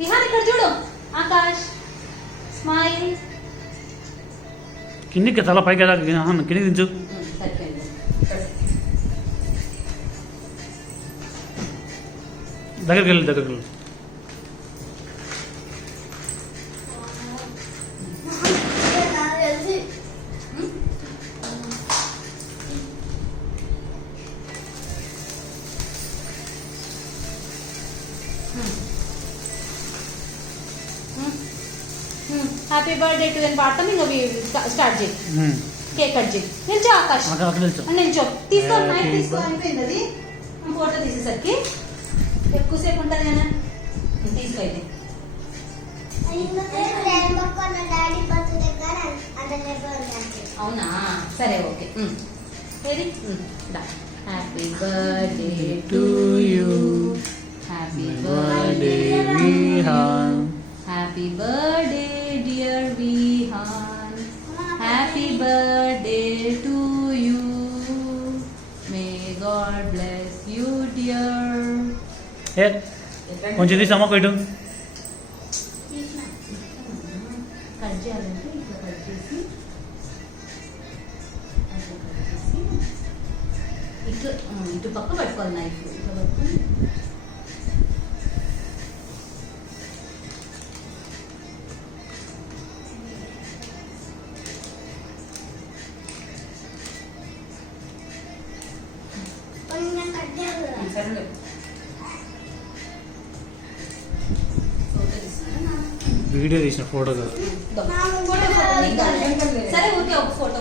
విహాన్ ఇక్కడ చూడు. ఆకాష్ స్మైల్. కిందికి తల పైకి ఎలా కిందికి దించు. సరిపోయింది. దగ్గరికి వెళ్ళు. హ్యాపీ బర్త్డే టు అని పాడతాం. ఇంకా స్టార్ట్ చేయి. కేక్ కట్ చేయి. నిల్చో ఆకాష్. నిల్చో. తీసుకో నైట్ తీసుకో. అయిపోయింది అది. ఫోటో తీసేసరికి ఎక్కువసేపు ఉంటుంది కదా. తీసుకో అయితే. అవునా సరే okay. Very happy birthday to you. Happy birthday Vihaan. Happy birthday dear Vihaan. Happy birthday to you. May God bless you dear. కొంచెం తీసామా కొయ్యటం. కట్ చేయాలంటే ఇట్లా కట్ చేసి ఇట్లా ఇటు పక్క పట్టుకోవాలి. నైఫ్ ఇట్లా పట్టుకొని వీడియో తీసిన ఫోటో కాదు. సరే ఓకే. ఒక ఫోటో